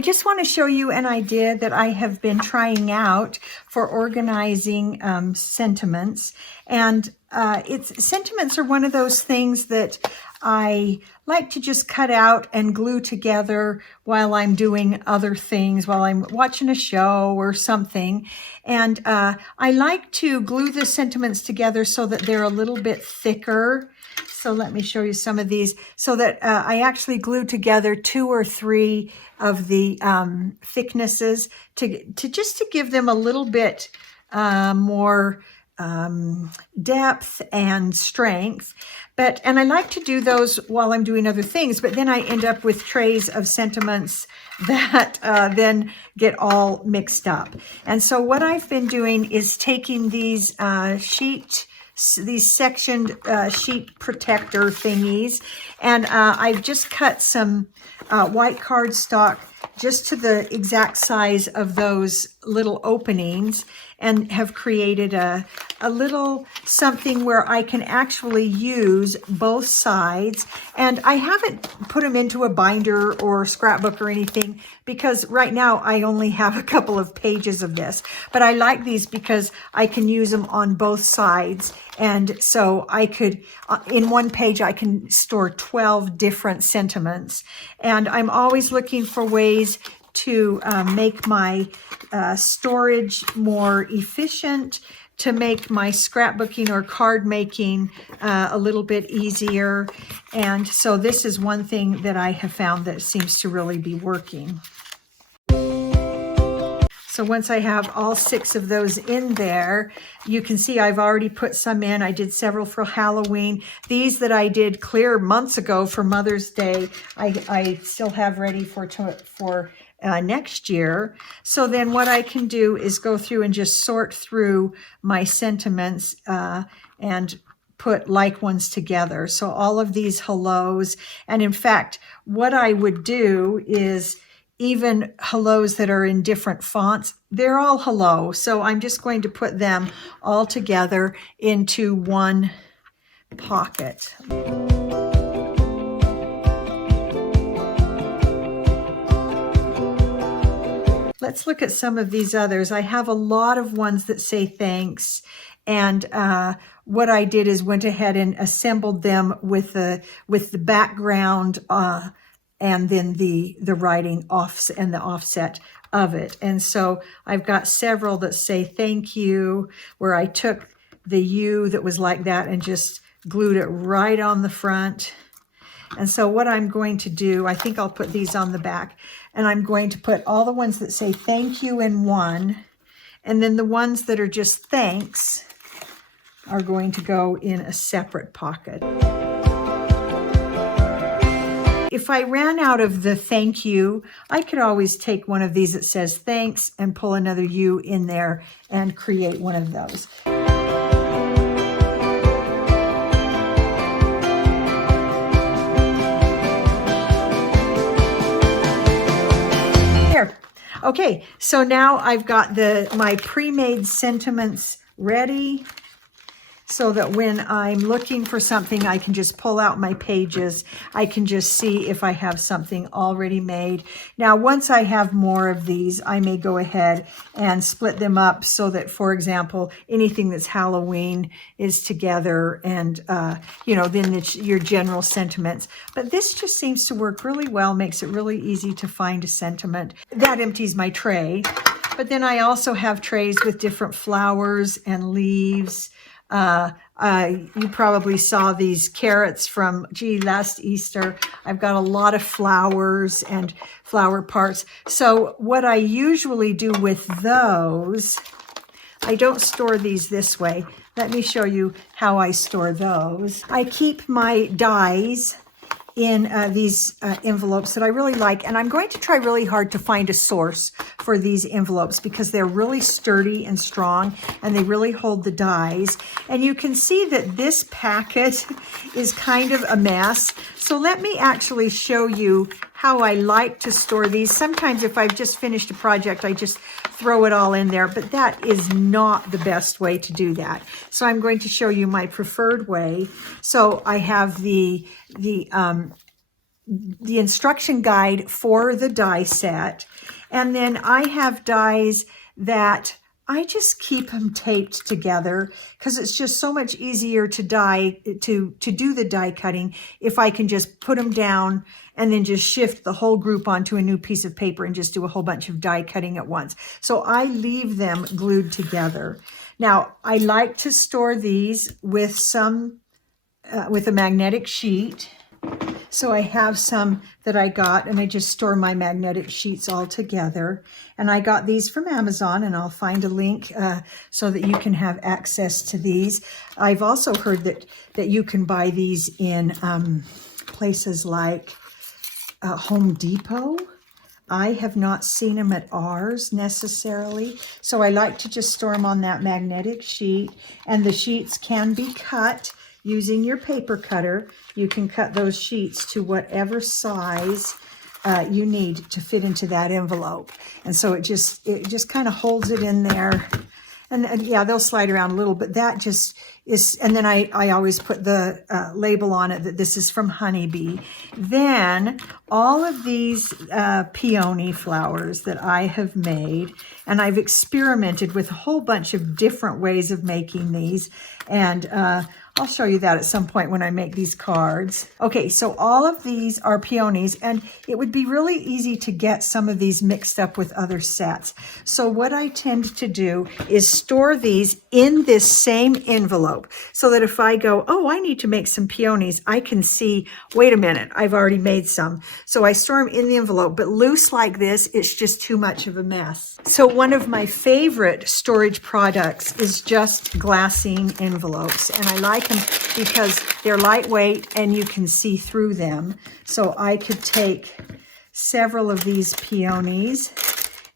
I just want to show you an idea that I have been trying out for organizing sentiments. And sentiments are one of those things that I like to just cut out and glue together while I'm doing other things, while I'm watching a show or something. And I like to glue the sentiments together so that they're a little bit thicker. So let me show you some of these so that I actually glue together 2 or 3 of the thicknesses to give them a little bit more depth and strength. And I like to do those while I'm doing other things, but then I end up with trays of sentiments that then get all mixed up. And so what I've been doing is taking these sectioned sheet protector thingies, and I've just cut some white cardstock just to the exact size of those little openings, and have created a little something where I can actually use both sides. And I haven't put them into a binder or scrapbook or anything because right now I only have a couple of pages of this. But I like these because I can use them on both sides. And so I could, in one page, I can store 12 different sentiments. And I'm always looking for ways to make my storage more efficient, to make my scrapbooking or card making a little bit easier. And so this is one thing that I have found that seems to really be working. So once I have all 6 of those in there, you can see I've already put some in. I did several for Halloween. These that I did clear months ago for Mother's Day, I still have ready for next year. So then what I can do is go through and just sort through my sentiments and put like ones together. So all of these hellos. And in fact, what I would do is even hellos that are in different fonts, they're all hello. So I'm just going to put them all together into one pocket. Let's look at some of these others. I have a lot of ones that say thanks. And what I did is went ahead and assembled them with the background and then the writing and the offset of it. And so I've got several that say thank you, where I took the U that was like that and just glued it right on the front. And so what I'm going to do, I think I'll put these on the back, and I'm going to put all the ones that say thank you in one, and then the ones that are just thanks are going to go in a separate pocket. If I ran out of the thank you, I could always take one of these that says thanks and pull another U in there and create one of those. Here. Okay, so now I've got my pre-made sentiments ready, so that when I'm looking for something, I can just pull out my pages. I can just see if I have something already made. Now, once I have more of these, I may go ahead and split them up so that, for example, anything that's Halloween is together, and, then it's your general sentiments. But this just seems to work really well, makes it really easy to find a sentiment. That empties my tray. But then I also have trays with different flowers and leaves. You probably saw these carrots from, last Easter. I've got a lot of flowers and flower parts. So what I usually do with those, I don't store these this way. Let me show you how I store those. I keep my dies in these envelopes that I really like, and I'm going to try really hard to find a source for these envelopes because they're really sturdy and strong, and they really hold the dies. And you can see that this packet is kind of a mess. So let me actually show you how I like to store these. Sometimes if I've just finished a project, I just throw it all in there, but that is not the best way to do that. So I'm going to show you my preferred way. So I have the the instruction guide for the die set. And then I have dies that I just keep them taped together because it's just so much easier to do the die cutting if I can just put them down and then just shift the whole group onto a new piece of paper and just do a whole bunch of die cutting at once. So I leave them glued together. Now, I like to store these with with a magnetic sheet. So I have some that I got, and I just store my magnetic sheets all together. And I got these from Amazon, and I'll find a link so that you can have access to these. I've also heard that you can buy these in places like Home Depot. I have not seen them at ours necessarily. So I like to just store them on that magnetic sheet, and the sheets can be cut using your paper cutter. You can cut those sheets to whatever size you need to fit into that envelope. And so it just kind of holds it in there. And yeah, they'll slide around a little, but that just is, and then I always put the label on it that this is from Honeybee. Then all of these peony flowers that I have made, and I've experimented with a whole bunch of different ways of making these, and I'll show you that at some point when I make these cards. Okay, so all of these are peonies, and it would be really easy to get some of these mixed up with other sets. So what I tend to do is store these in this same envelope so that if I go, oh, I need to make some peonies, I can see, wait a minute, I've already made some. So I store them in the envelope, but loose like this, it's just too much of a mess. So one of my favorite storage products is just glassine envelopes, and I like them because they're lightweight and you can see through them. So I could take several of these peonies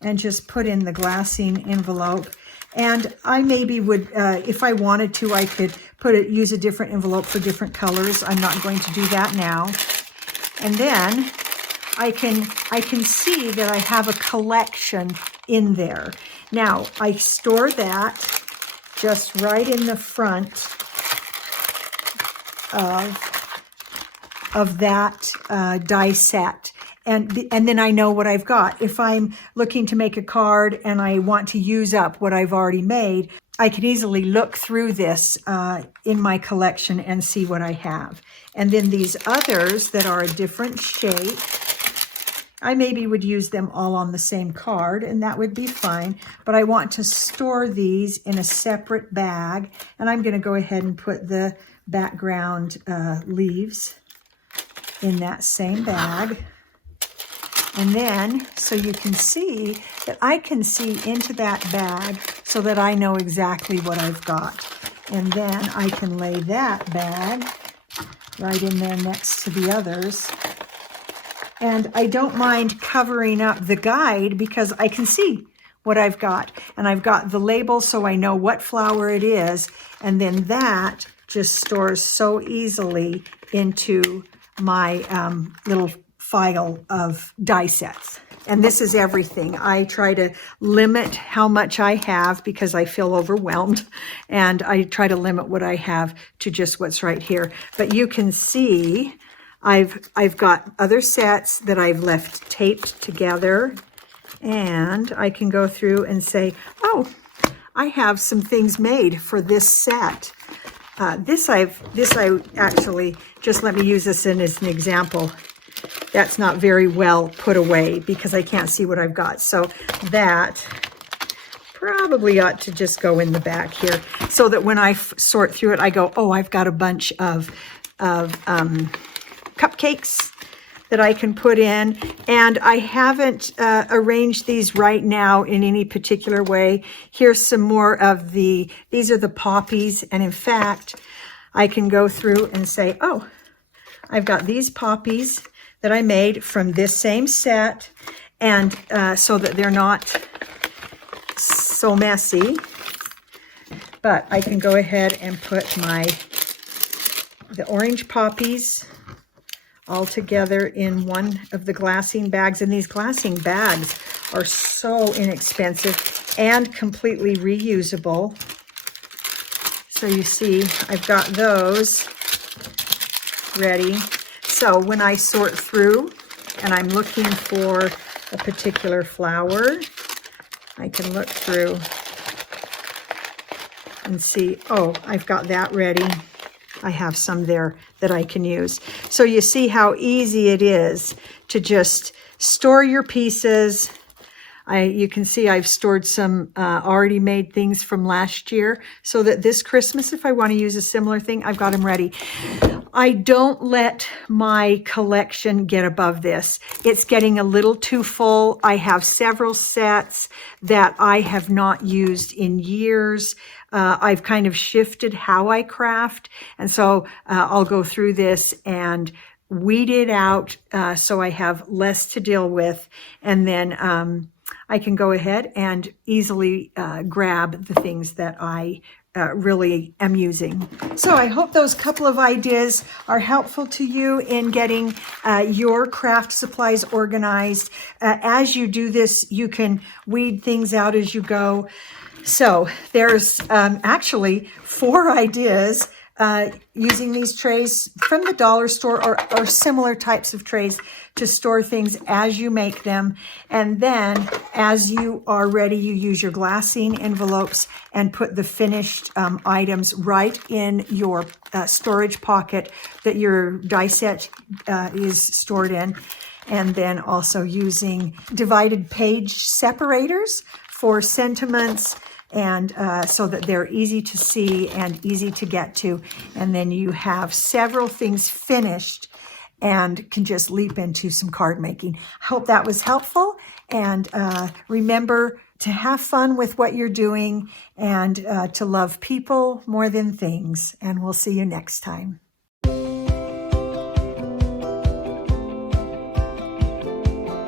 and just put in the glassine envelope. And I maybe would, if I wanted to, I could use a different envelope for different colors. I'm not going to do that now. And then I can see that I have a collection in there. Now, I store that just right in the front of that die set. And then I know what I've got. If I'm looking to make a card and I want to use up what I've already made, I can easily look through this in my collection and see what I have. And then these others that are a different shape, I maybe would use them all on the same card, and that would be fine. But I want to store these in a separate bag, and I'm going to go ahead and put the background leaves in that same bag. And then, so you can see that I can see into that bag so that I know exactly what I've got. And then I can lay that bag right in there next to the others. And I don't mind covering up the guide because I can see what I've got. And I've got the label so I know what flower it is. And then that just stores so easily into my little file of die sets. And this is everything. I try to limit how much I have because I feel overwhelmed, and I try to limit what I have to just what's right here. But you can see I've got other sets that I've left taped together, and I can go through and say, oh, I have some things made for this set. This I actually, just let me use this as an example. That's not very well put away because I can't see what I've got. So that probably ought to just go in the back here so that when I sort through it, I go, oh, I've got a bunch of cupcakes that I can put in. And I haven't arranged these right now in any particular way. Here's some more of these are the poppies. And in fact, I can go through and say, oh, I've got these poppies that I made from this same set, and so that they're not so messy. But I can go ahead and put the orange poppies all together in one of the glassine bags. And these glassine bags are so inexpensive and completely reusable. So you see, I've got those ready. So when I sort through and I'm looking for a particular flower, I can look through and see, oh, I've got that ready. I have some there that I can use. So you see how easy it is to just store your pieces. You can see I've stored some already made things from last year so that this Christmas, if I want to use a similar thing, I've got them ready. I don't let my collection get above this. It's getting a little too full. I have several sets that I have not used in years. I've kind of shifted how I craft. And so I'll go through this and weed it out so I have less to deal with. And then I can go ahead and easily grab the things that I really am using. So I hope those couple of ideas are helpful to you in getting your craft supplies organized. As you do this, you can weed things out as you go. So there's actually 4 ideas using these trays from the dollar store or similar types of trays to store things as you make them. And then as you are ready, you use your glassine envelopes and put the finished items right in your storage pocket that your die set is stored in. And then also using divided page separators for sentiments, and so that they're easy to see and easy to get to. And then you have several things finished and can just leap into some card making. I hope that was helpful. And remember to have fun with what you're doing and to love people more than things. And we'll see you next time.